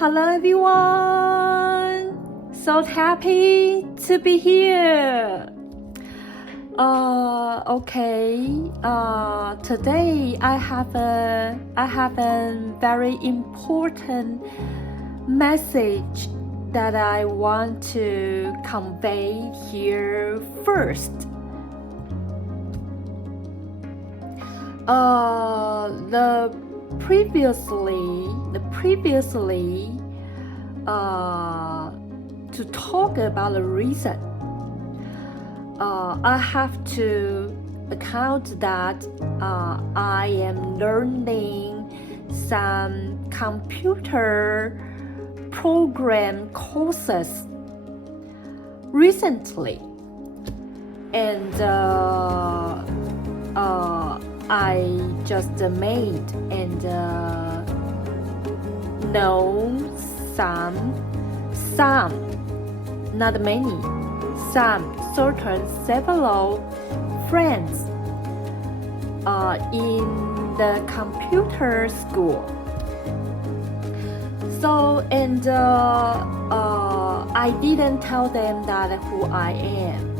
hello everyone. So happy to be here. Today I have a very important message that I want to convey here first. The previously to talk about the reason, I have to account that I am learning some computer program courses recently, and I just made and know some, not many, several friends in the computer school. So, and I didn't tell them that who I am,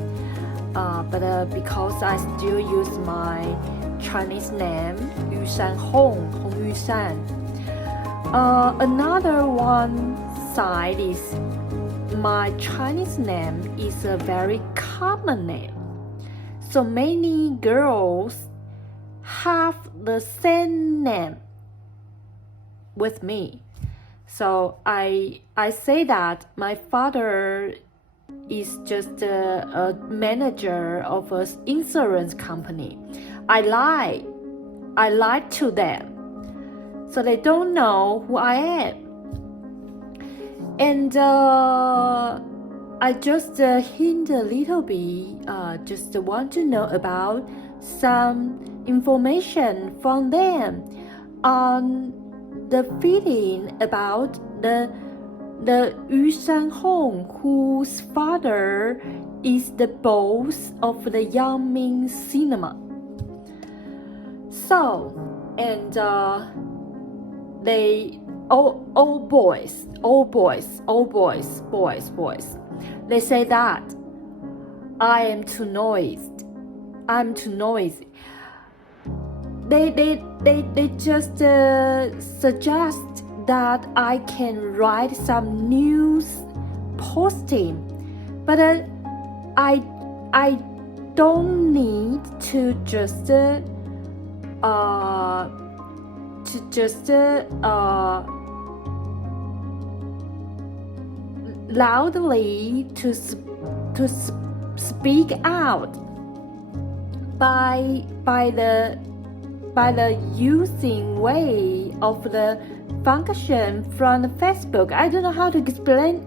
but because I still use my Chinese name, Hong Yushan. Another one side is my Chinese name is a very common name. So many girls have the same name with me. So I say that my father is just a manager of an insurance company. I lie to them, so they don't know who I am. And I just hint a little bit, just want to know about some information from them on the feeling about the Yu Shanhong, whose father is the boss of the Yangming Cinema. So, and they all boys. They say that I'm too noisy. They just suggest that I can write some news posting, but I don't need to just loudly to speak out by the using way of the function from the Facebook. I don't know how to explain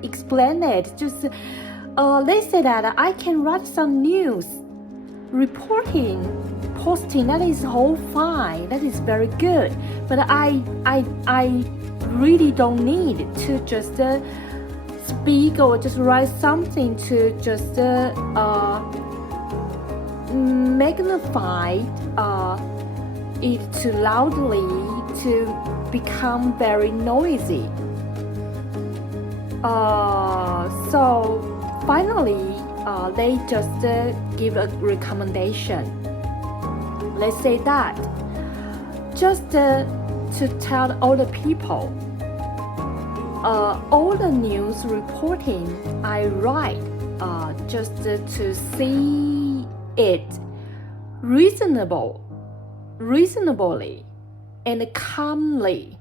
it. Just they say that I can write some news posting. That is all fine. That is very good. But I really don't need to just speak or just write something to just magnify it too loudly to become very noisy. So finally, they just give a recommendation. They say that just to tell all the people, all the news reporting I write, just to see it reasonably and calmly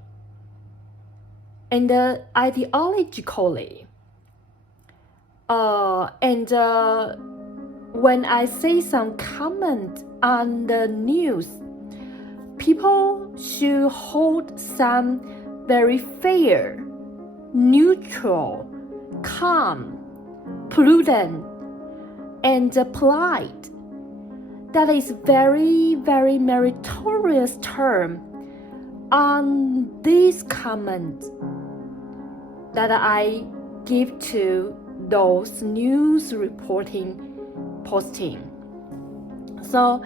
and ideologically. And when I say some comment on the news, people should hold some very fair, neutral, calm, prudent, and polite. That is very, very meritorious term on this comment that I give to those news posting. So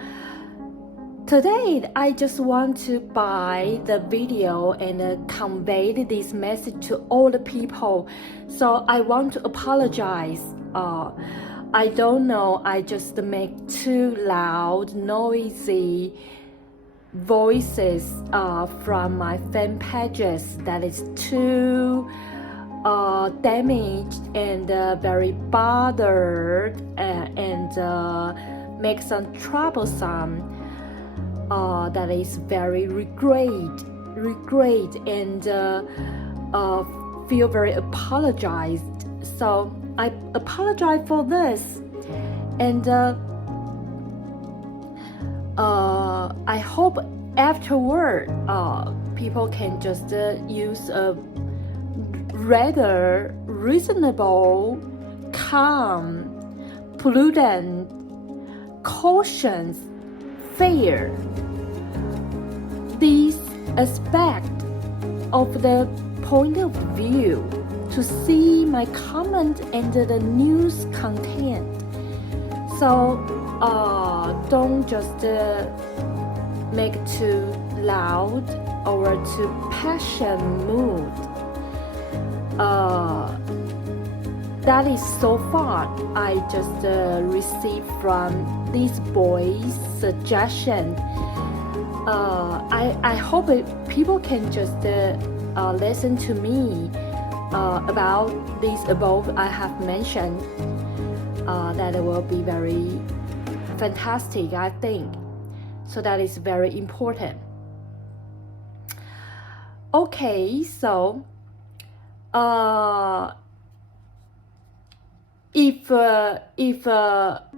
Today, I just want to buy the video and convey this message to all the people. So I want to apologize. I don't know, I just make too loud, noisy voices from my fan pages that is too damaged and very bothered and make some troublesome. That is very regret and feel very apologized. So I apologize for this, and I hope afterward people can just use a rather reasonable, calm, prudent, cautious, fair this aspect of the point of view to see my comment and the news content. So don't just make too loud or too passion mood. That is so far I just received from this boy's suggestion. I hope people can just listen to me about these above I have mentioned. That will be very fantastic, I think. So that is very important. Okay, so if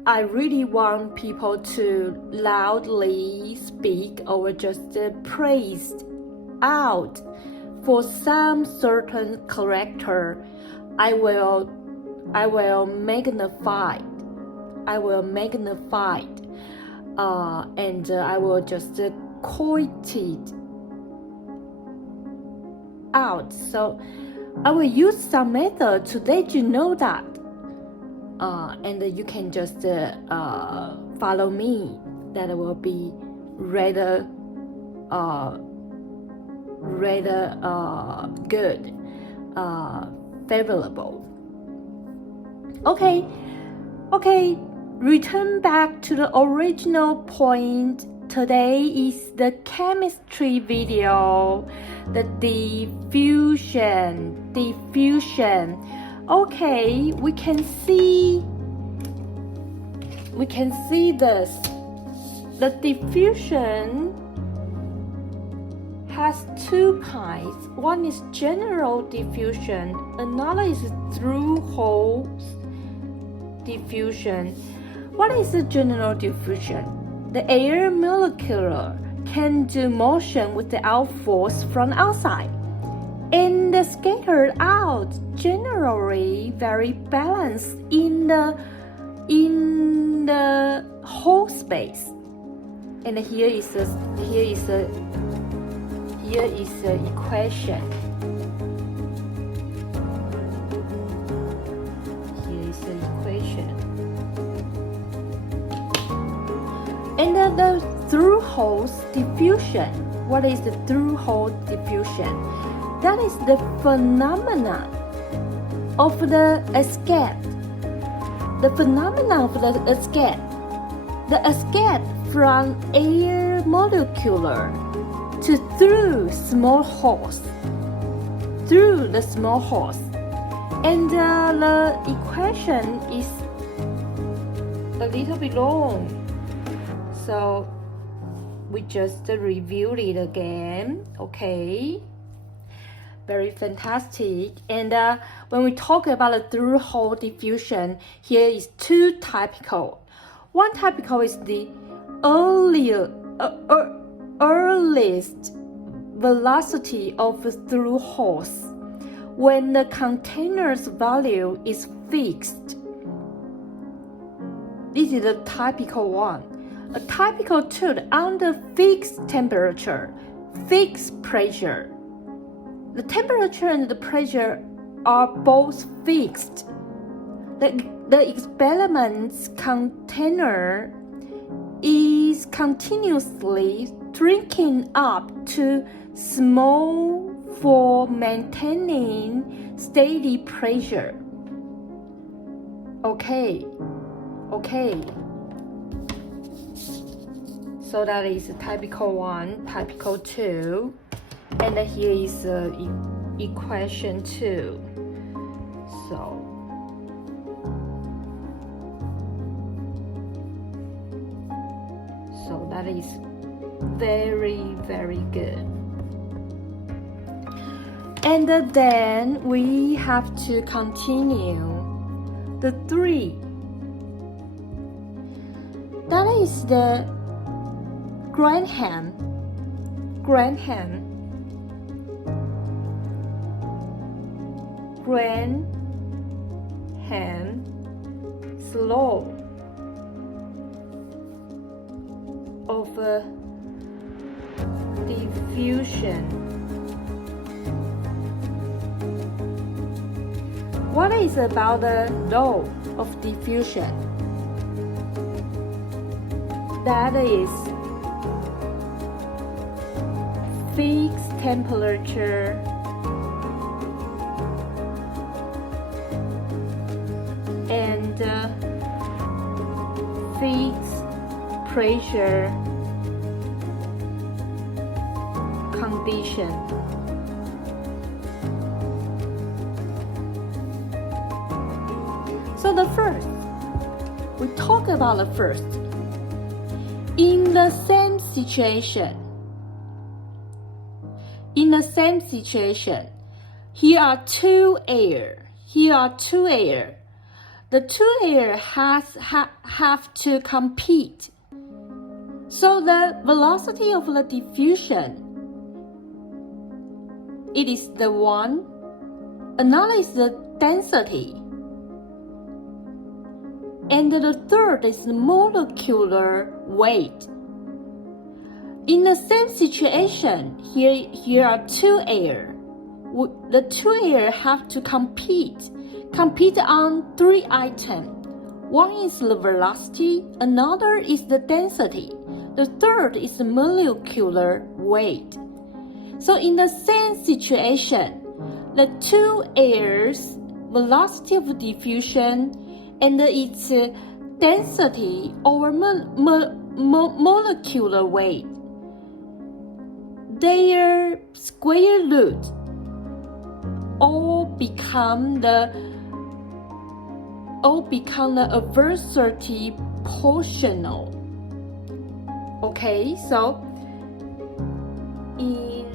I really want people to loudly speak or just praise out for some certain character, I will magnify and I will just quote it out. So I will use some method to let you know that, and you can just follow me. That will be rather good, favorable. Okay, return back to the original point. Today is the chemistry video, the diffusion. Okay, we can see this. The diffusion has two kinds. One is general diffusion, another is through-hole diffusion. What is the general diffusion? The air molecule can do motion without force from outside, and scattered out, generally very balanced in the whole space. And here is the equation. Here is the equation. And the through-hole diffusion. What is the through-hole diffusion? That is the phenomenon of the escape. The phenomenon of the escape. The escape from air molecule to through the small holes. And the equation is a little bit long. So we just review it again. Okay. Very fantastic. And when we talk about the through-hole diffusion, here is two typical. One typical is the earliest velocity of through holes when the container's value is fixed. This is a typical one. A typical two under fixed temperature, fixed pressure. The temperature and the pressure are both fixed. The experiment's container is is continuously shrinking up too small for maintaining steady pressure. Okay. So that is typical 1, typical 2, and here is equation 2. So that is very, very good. And then we have to continue the 3. That is the Graham law of diffusion. What is about the law of diffusion? That is fixed temperature and fixed pressure condition. So the first, we talk about the first. In the same situation, here are two air. The two air have to compete. So the velocity of the diffusion, it is the one. Another is the density. And the third is molecular weight. In the same situation, here are two air. The two air have to compete on 3 items. One is the velocity, another is the density, the third is the molecular weight. So in the same situation, the two airs, velocity of diffusion and its density or molecular weight, their square root all become the adversity portional. Okay, so in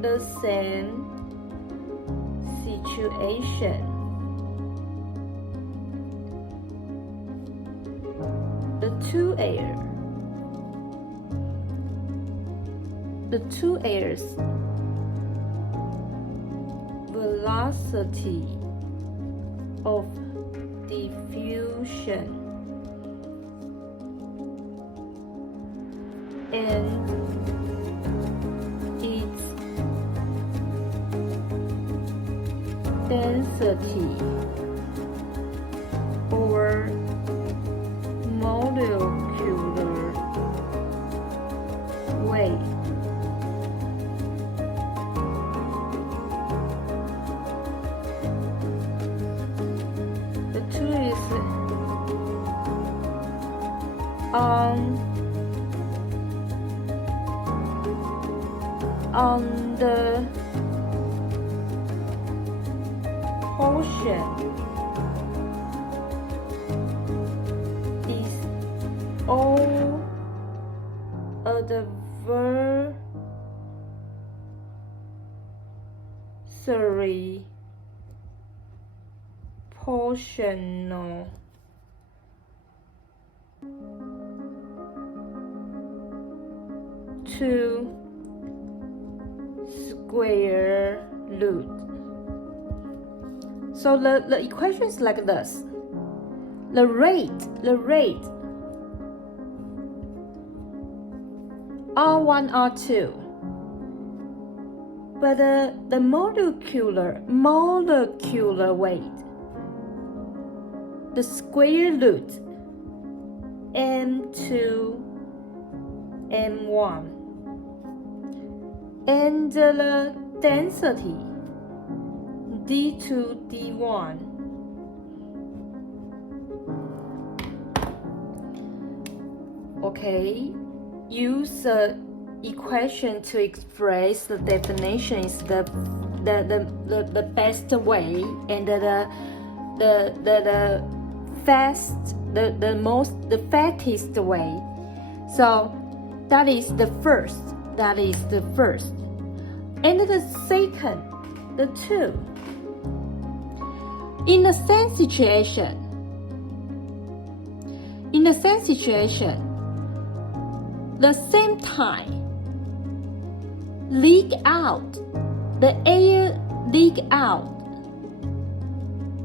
the same situation, the two airs velocity of diffusion and its density or molecular weight on the portion is all adversary portional to square root. So the equation is like this. The rate R1, R2, but the molecular weight, the square root M2, M1, and the density D2, D1. Okay, use the equation to express the definition is the best way, and the fattest way. So that is the first. And the second, the two. In the same situation, the same time, the air leak out.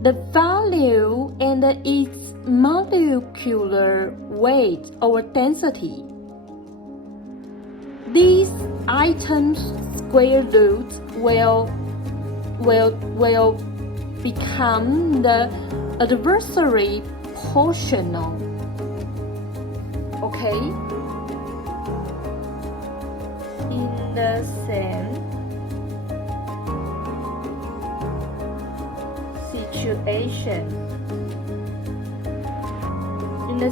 The value and its molecular weight or density. These items' square roots will become the adversary portional. Okay? In the same situation, in the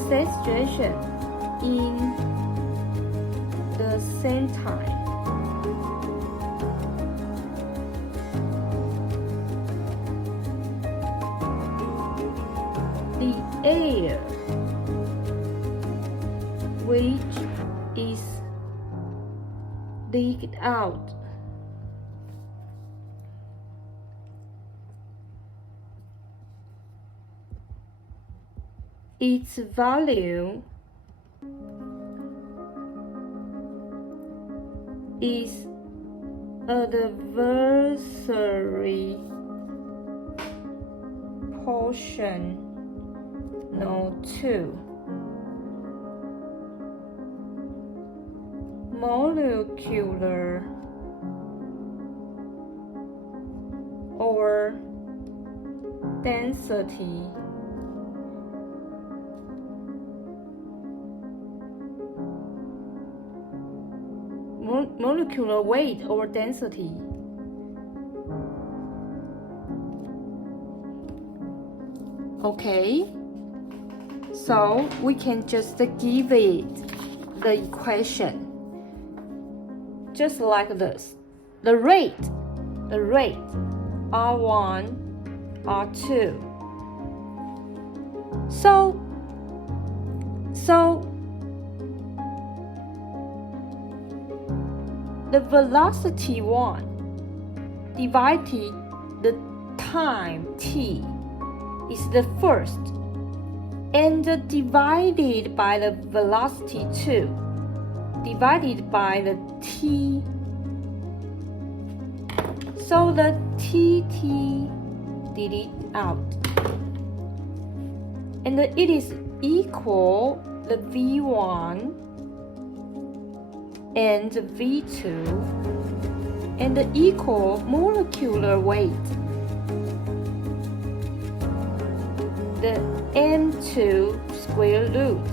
same time, the air which is leaked out its value is adversary portional to molecular or density. Molecular weight or density. Okay, so we can just give it the equation just like this. The rate R1, R2. So the velocity 1 divided the time t is the first, and divided by the velocity 2 divided by the t. So the tt delete out, and it is equal the v1 and v2, and the equal molecular weight, the m2 square root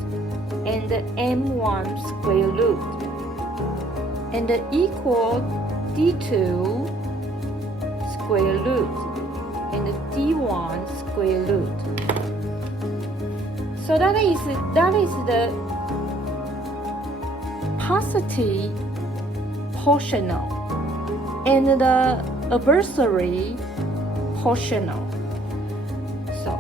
and the m1 square root, and the equal d2 square root and the d1 square root. So that is the positive portional and the adversary portional. So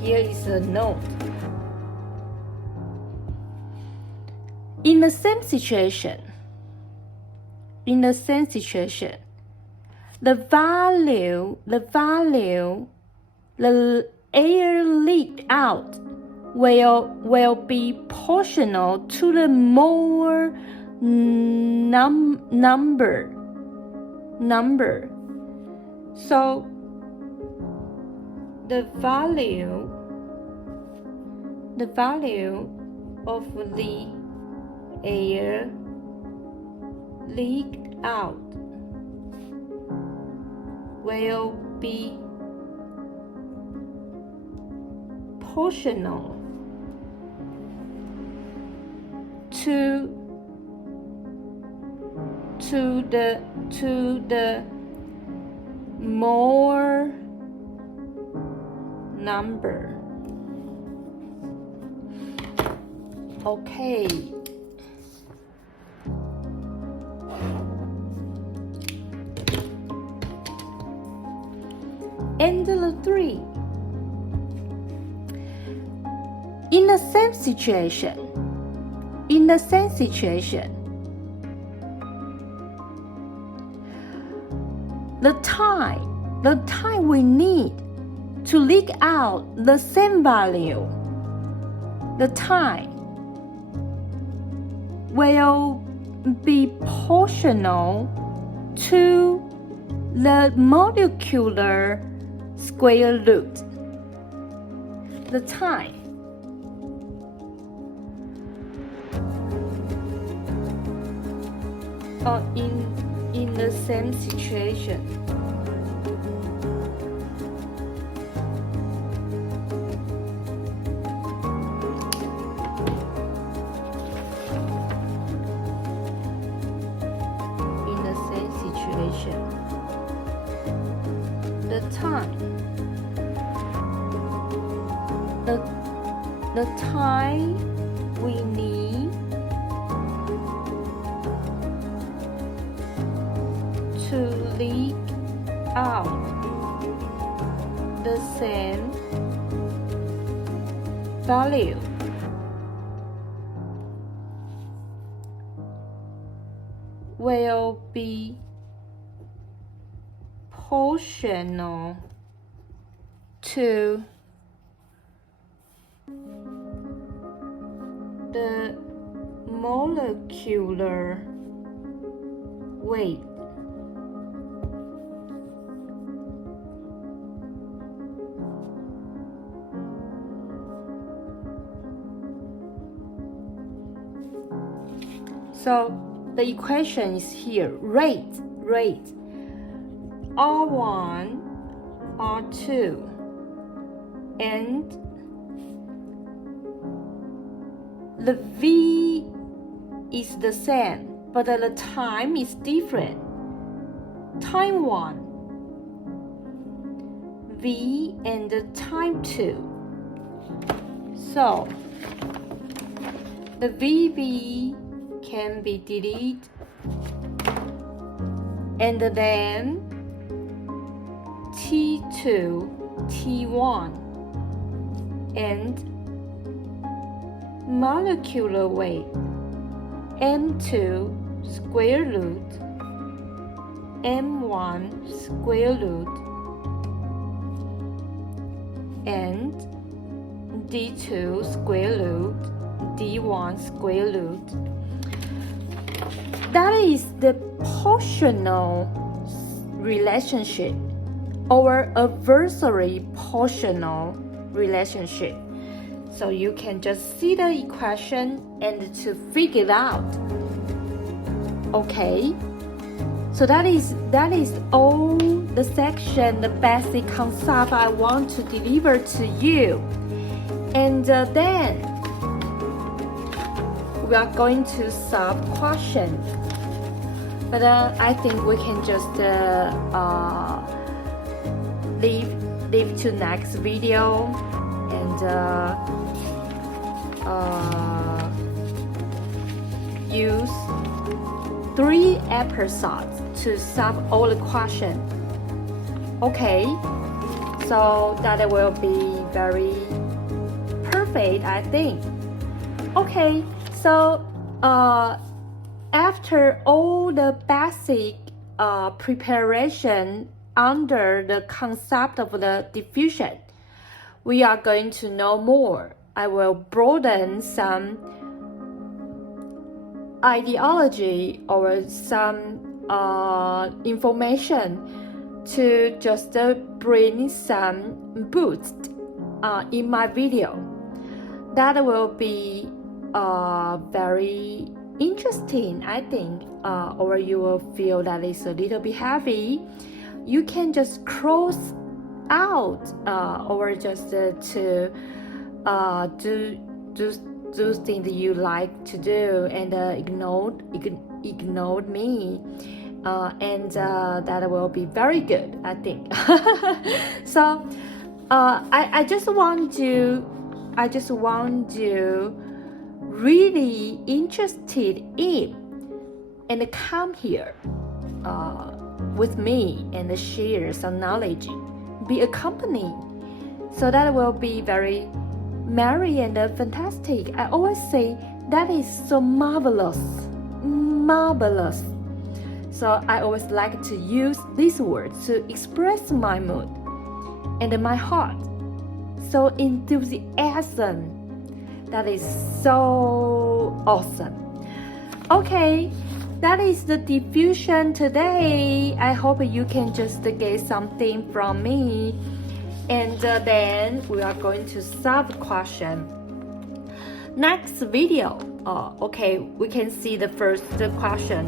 here is a note. In the same situation, the air leaked out will be proportional to the more number. So the value of the air leaked out will be portional to the more number. Okay. And the 3. In the same situation, the time we need to leak out the same value, the time will be proportional to the molecular square root. The time in the same situation. The time we need to leak out the same value will be proportional to the molecular weight. So the equation is here, rate, R1, R2, and the V is the same, but the time is different. Time 1, V, and time 2. So the VV can be deleted, and then T2, T1, and molecular weight M2 square root M1 square root and D2 square root D1 square root. That is the portional relationship or adversary portional relationship. So you can just see the equation and to figure it out. Okay, so that is all the section, the basic concept I want to deliver to you. And then we are going to solve questions. But I think we can just leave to next video and use 3 episodes to solve all the questions. Okay, so that will be very perfect, I think. Okay, so after all the basic preparation under the concept of the diffusion, we are going to know more. I will broaden some ideology or some information to just bring some boost in my video. That will be very interesting, I think, or you will feel that it's a little bit heavy. You can just cross out or just to do things you like to do and ignored me, and that will be very good, I think. So I just want to really interested in and come here with me and share some knowledge, be accompanied. So that will be very merry and fantastic. I always say that is so marvelous. So I always like to use these words to express my mood and my heart. So enthusiasm. That is so awesome. Okay, that is the diffusion today. I hope you can just get something from me. And then we are going to solve the question. Next video, okay, we can see the first question.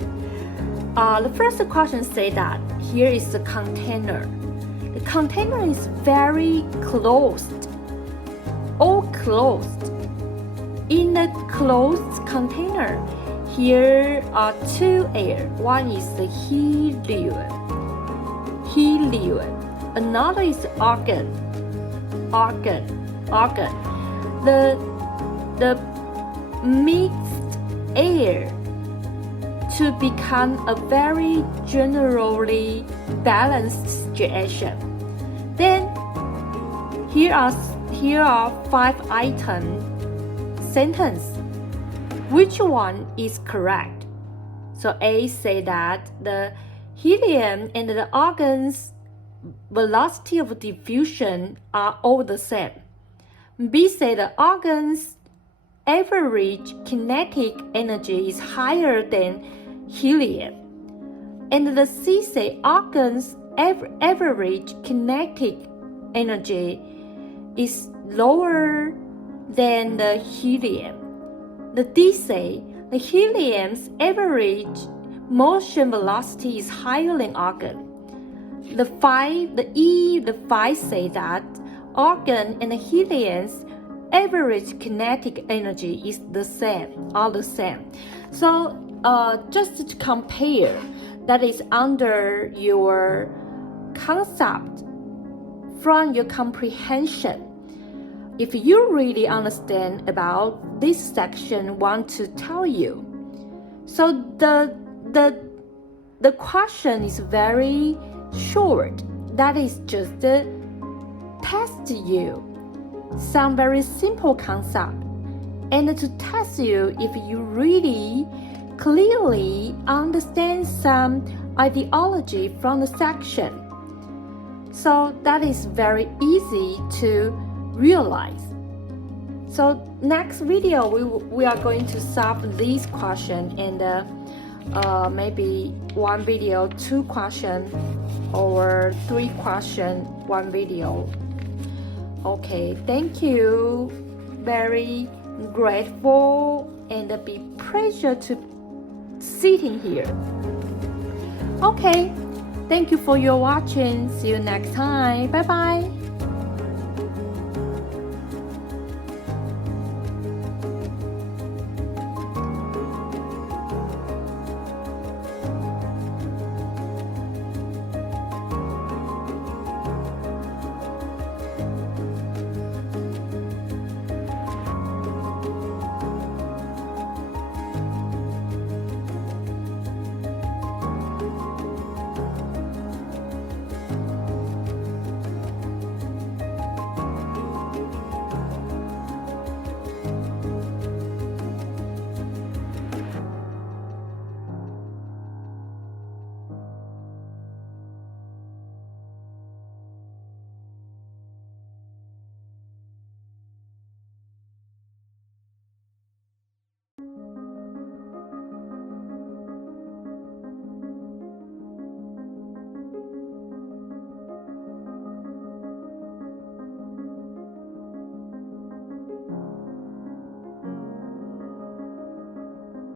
The first question says that here is the container. The container is very closed, all closed. In the closed container, here are two air. One is the helium. Another is argon. The mixed air to become a very generally balanced situation. Then here are 5 items. Sentence. Which one is correct? So A say that the helium and the argon's velocity of diffusion are all the same. B say the argon's average kinetic energy is higher than helium. And the C say argon's average kinetic energy is lower than the helium. The D say the helium's average motion velocity is higher than argon. The 5 say that argon and helium's average kinetic energy is all the same. So just to compare, that is under your concept, from your comprehension. If you really understand about this section, want to tell you. So the question is very short. That is just to test you some very simple concept and to test you if you really clearly understand some ideology from the section. So that is very easy to realize. So next video we are going to solve this question, and maybe one video 2 questions or 3 questions 1 video. Okay, thank you, very grateful and be pleasure to sitting here. Okay, thank you for your watching. See you next time. Bye bye.